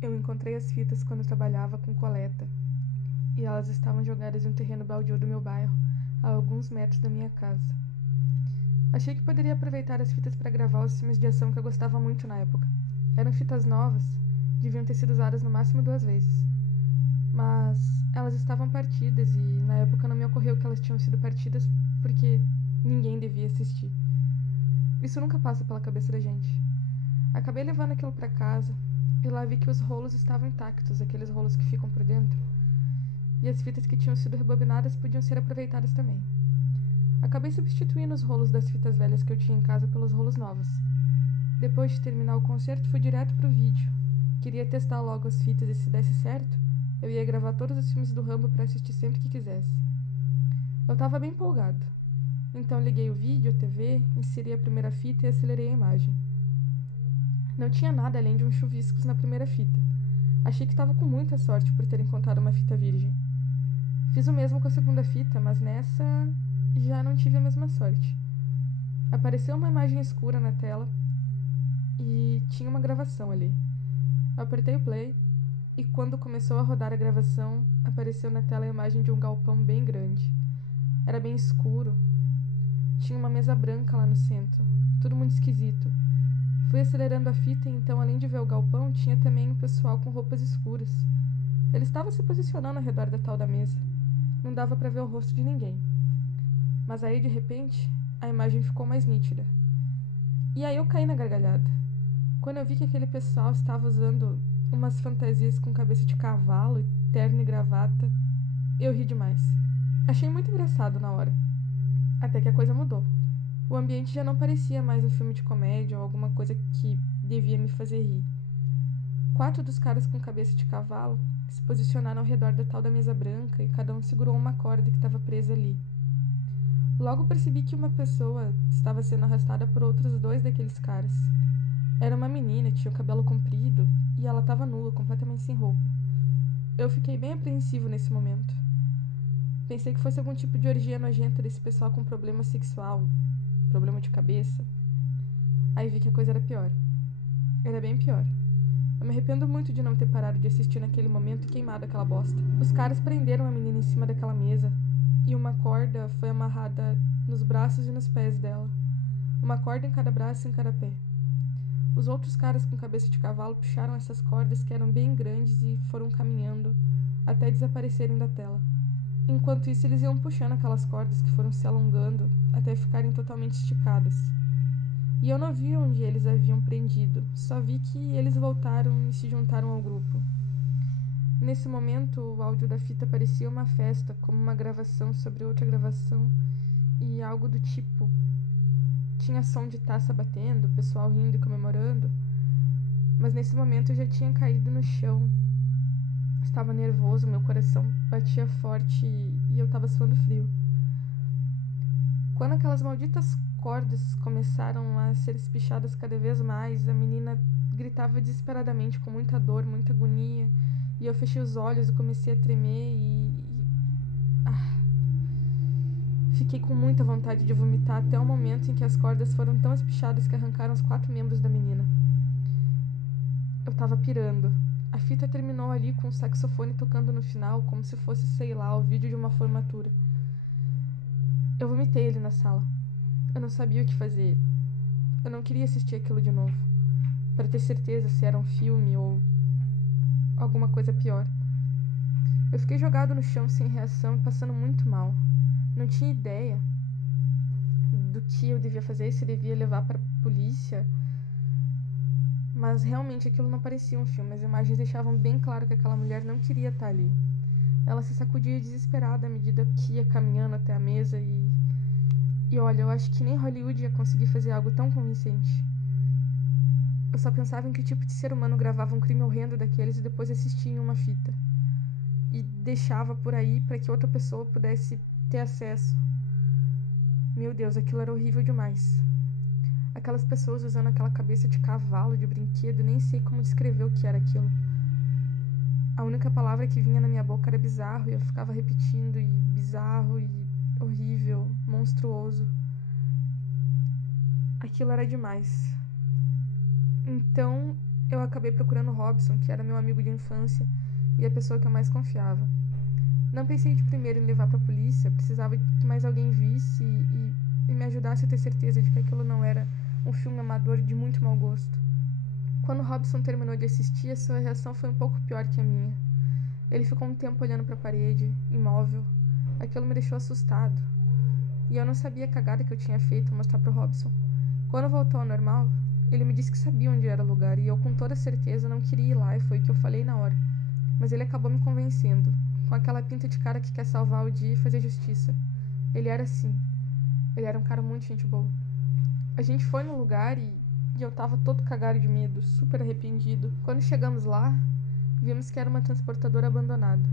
Eu encontrei as fitas quando trabalhava com coleta, e elas estavam jogadas em um terreno baldio do meu bairro, a alguns metros da minha casa. Achei que poderia aproveitar as fitas para gravar os filmes de ação que eu gostava muito na época. Eram fitas novas, deviam ter sido usadas no máximo 2 vezes. Mas elas estavam partidas e na época não me ocorreu que elas tinham sido partidas porque ninguém devia assistir. Isso nunca passa pela cabeça da gente. Acabei levando aquilo para casa e lá vi que os rolos estavam intactos, aqueles rolos que ficam por dentro, e as fitas que tinham sido rebobinadas podiam ser aproveitadas também. Acabei substituindo os rolos das fitas velhas que eu tinha em casa pelos rolos novos. Depois de terminar o concerto, fui direto pro vídeo. Queria testar logo as fitas e se desse certo, eu ia gravar todos os filmes do Rambo para assistir sempre que quisesse. Eu tava bem empolgado. Então liguei o vídeo, a TV, inseri a primeira fita e acelerei a imagem. Não tinha nada além de uns chuviscos na primeira fita. Achei que estava com muita sorte por ter encontrado uma fita virgem. Fiz o mesmo com a segunda fita, mas nessa já não tive a mesma sorte. Apareceu uma imagem escura na tela e tinha uma gravação ali. Eu apertei o play e quando começou a rodar a gravação, apareceu na tela a imagem de um galpão bem grande. Era bem escuro. Tinha uma mesa branca lá no centro. Tudo muito esquisito. Fui acelerando a fita e então, além de ver o galpão, tinha também um pessoal com roupas escuras. Eles estavam se posicionando ao redor da tal da mesa. Não dava para ver o rosto de ninguém. Mas aí, de repente, a imagem ficou mais nítida. E aí eu caí na gargalhada. Quando eu vi que aquele pessoal estava usando umas fantasias com cabeça de cavalo e terno e gravata, eu ri demais. Achei muito engraçado na hora. Até que a coisa mudou. O ambiente já não parecia mais um filme de comédia ou alguma coisa que devia me fazer rir. 4 dos caras com cabeça de cavalo se posicionaram ao redor da tal da mesa branca e cada um segurou uma corda que estava presa ali. Logo percebi que uma pessoa estava sendo arrastada por outros 2 daqueles caras. Era uma menina, tinha o cabelo comprido e ela estava nua, completamente sem roupa. Eu fiquei bem apreensivo nesse momento. Pensei que fosse algum tipo de orgia nojenta desse pessoal com problema sexual, problema de cabeça. Aí vi que a coisa era pior. Era bem pior. Eu me arrependo muito de não ter parado de assistir naquele momento e queimado aquela bosta. Os caras prenderam a menina em cima daquela mesa e uma corda foi amarrada nos braços e nos pés dela. Uma corda em cada braço e em cada pé. Os outros caras com cabeça de cavalo puxaram essas cordas que eram bem grandes e foram caminhando até desaparecerem da tela. Enquanto isso, eles iam puxando aquelas cordas que foram se alongando até ficarem totalmente esticadas. E eu não vi onde eles haviam prendido, só vi que eles voltaram e se juntaram ao grupo. Nesse momento, o áudio da fita parecia uma festa, como uma gravação sobre outra gravação, e algo do tipo. Tinha som de taça batendo, o pessoal rindo e comemorando, mas nesse momento eu já tinha caído no chão. Estava nervoso, meu coração batia forte e eu estava suando frio. Quando aquelas malditas cordas começaram a ser espichadas cada vez mais, a menina gritava desesperadamente com muita dor, muita agonia, e eu fechei os olhos e comecei a tremer fiquei com muita vontade de vomitar até o momento em que as cordas foram tão espichadas que arrancaram os 4 membros da menina. Eu tava pirando. A fita terminou ali com o saxofone tocando no final, como se fosse, sei lá, o vídeo de uma formatura. Eu vomitei ali na sala. Eu não sabia o que fazer. Eu não queria assistir aquilo de novo, para ter certeza se era um filme ou alguma coisa pior. Eu fiquei jogado no chão sem reação e passando muito mal. Não tinha ideia do que eu devia fazer, se devia levar para polícia. Mas realmente aquilo não parecia um filme. As imagens deixavam bem claro que aquela mulher não queria estar ali. Ela se sacudia desesperada à medida que ia caminhando até a mesa e olha, eu acho que nem Hollywood ia conseguir fazer algo tão convincente. Eu só pensava em que tipo de ser humano gravava um crime horrendo daqueles e depois assistia em uma fita. E deixava por aí para que outra pessoa pudesse ter acesso. Meu Deus, aquilo era horrível demais. Aquelas pessoas usando aquela cabeça de cavalo de brinquedo, nem sei como descrever o que era aquilo. A única palavra que vinha na minha boca era bizarro e eu ficava repetindo, e bizarro e horrível, monstruoso. Aquilo era demais. Então eu acabei procurando Robson, que era meu amigo de infância e a pessoa que eu mais confiava. Não pensei de primeiro em levar pra polícia, precisava que mais alguém visse e me ajudasse a ter certeza de que aquilo não era um filme amador de muito mau gosto. Quando Robson terminou de assistir, a sua reação foi um pouco pior que a minha. Ele ficou um tempo olhando para a parede, imóvel. Aquilo me deixou assustado. E eu não sabia a cagada que eu tinha feito ao mostrar pro Robson. Quando voltou ao normal, ele me disse que sabia onde era o lugar e eu com toda certeza não queria ir lá e foi o que eu falei na hora. Mas ele acabou me convencendo, com aquela pinta de cara que quer salvar o dia e fazer justiça. Ele era assim. Ele era um cara muito gente boa. A gente foi no lugar e eu tava todo cagado de medo, super arrependido. Quando chegamos lá, vimos que era uma transportadora abandonada.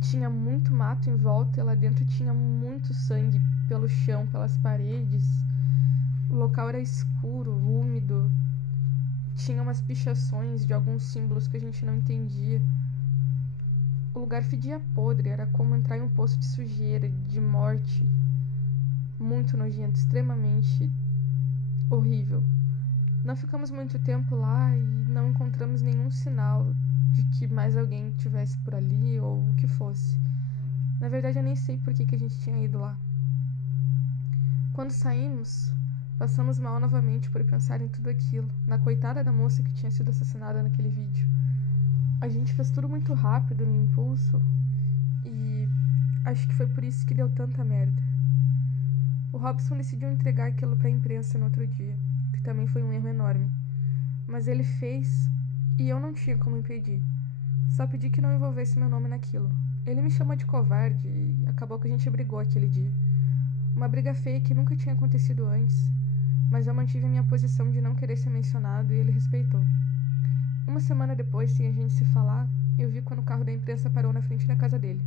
Tinha muito mato em volta e lá dentro tinha muito sangue pelo chão, pelas paredes. O local era escuro, úmido. Tinha umas pichações de alguns símbolos que a gente não entendia. O lugar fedia podre, era como entrar em um poço de sujeira, de morte. Muito nojento, extremamente horrível. Não ficamos muito tempo lá e não encontramos nenhum sinal de que mais alguém estivesse por ali ou o que fosse. Na verdade, eu nem sei por que a gente tinha ido lá. Quando saímos, passamos mal novamente por pensar em tudo aquilo, na coitada da moça que tinha sido assassinada naquele vídeo. A gente fez tudo muito rápido, no impulso, e acho que foi por isso que deu tanta merda. O Robson decidiu entregar aquilo pra imprensa no outro dia, que também foi um erro enorme. Mas ele fez e eu não tinha como impedir. Só pedi que não envolvesse meu nome naquilo. Ele me chamou de covarde e acabou que a gente brigou aquele dia. Uma briga feia que nunca tinha acontecido antes, mas eu mantive a minha posição de não querer ser mencionado e ele respeitou. Uma semana depois, sem a gente se falar, eu vi quando o carro da imprensa parou na frente da casa dele.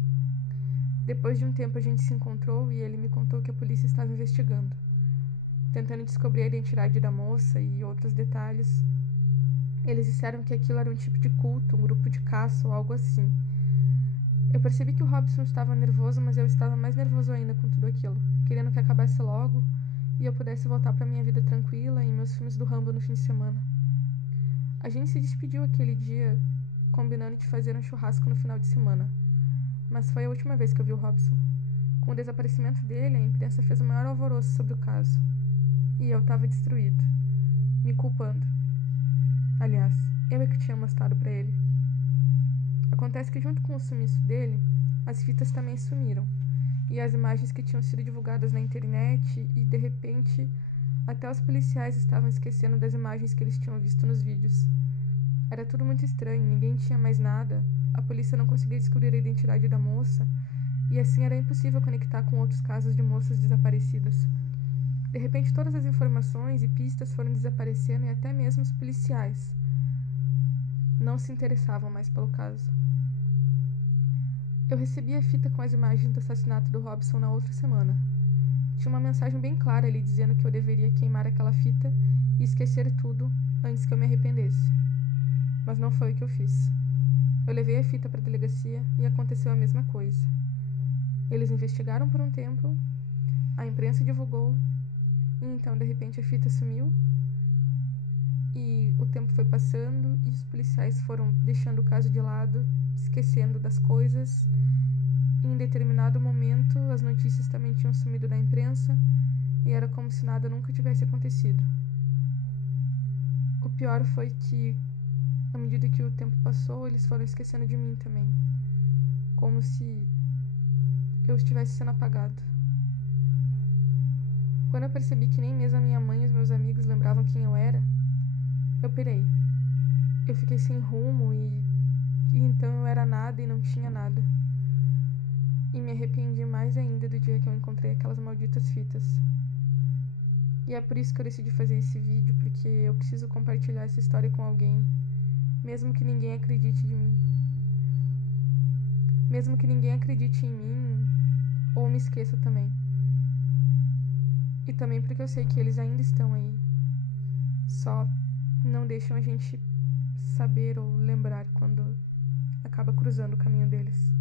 Depois de um tempo a gente se encontrou e ele me contou que a polícia estava investigando, tentando descobrir a identidade da moça e outros detalhes. Eles disseram que aquilo era um tipo de culto, um grupo de caça ou algo assim. Eu percebi que o Robson estava nervoso, mas eu estava mais nervoso ainda com tudo aquilo, querendo que acabasse logo e eu pudesse voltar para minha vida tranquila e meus filmes do Rambo no fim de semana. A gente se despediu aquele dia, combinando de fazer um churrasco no final de semana, mas foi a última vez que eu vi o Robson. Com o desaparecimento dele, a imprensa fez o maior alvoroço sobre o caso. E eu estava destruído, me culpando. Aliás, eu é que tinha mostrado para ele. Acontece que junto com o sumiço dele, as fitas também sumiram. E as imagens que tinham sido divulgadas na internet e, de repente, até os policiais estavam esquecendo das imagens que eles tinham visto nos vídeos. Era tudo muito estranho, ninguém tinha mais nada, a polícia não conseguia descobrir a identidade da moça, e assim era impossível conectar com outros casos de moças desaparecidas. De repente, todas as informações e pistas foram desaparecendo e até mesmo os policiais não se interessavam mais pelo caso. Eu recebi a fita com as imagens do assassinato do Robson na outra semana. Tinha uma mensagem bem clara ali dizendo que eu deveria queimar aquela fita e esquecer tudo antes que eu me arrependesse. Mas não foi o que eu fiz. Eu levei a fita para a delegacia e aconteceu a mesma coisa. Eles investigaram por um tempo, a imprensa divulgou, e então de repente a fita sumiu e o tempo foi passando e os policiais foram deixando o caso de lado, esquecendo das coisas. E em determinado momento as notícias também tinham sumido da imprensa e era como se nada nunca tivesse acontecido. O pior foi que, à medida que o tempo passou, eles foram esquecendo de mim também, como se eu estivesse sendo apagado. Quando eu percebi que nem mesmo a minha mãe e os meus amigos lembravam quem eu era, eu pirei. Eu fiquei sem rumo e então eu era nada e não tinha nada. E me arrependi mais ainda do dia que eu encontrei aquelas malditas fitas. E é por isso que eu decidi fazer esse vídeo, porque eu preciso compartilhar essa história com alguém, mesmo que ninguém acredite em mim. Mesmo que ninguém acredite em mim ou me esqueça também. E também porque eu sei que eles ainda estão aí. Só não deixam a gente saber ou lembrar quando acaba cruzando o caminho deles.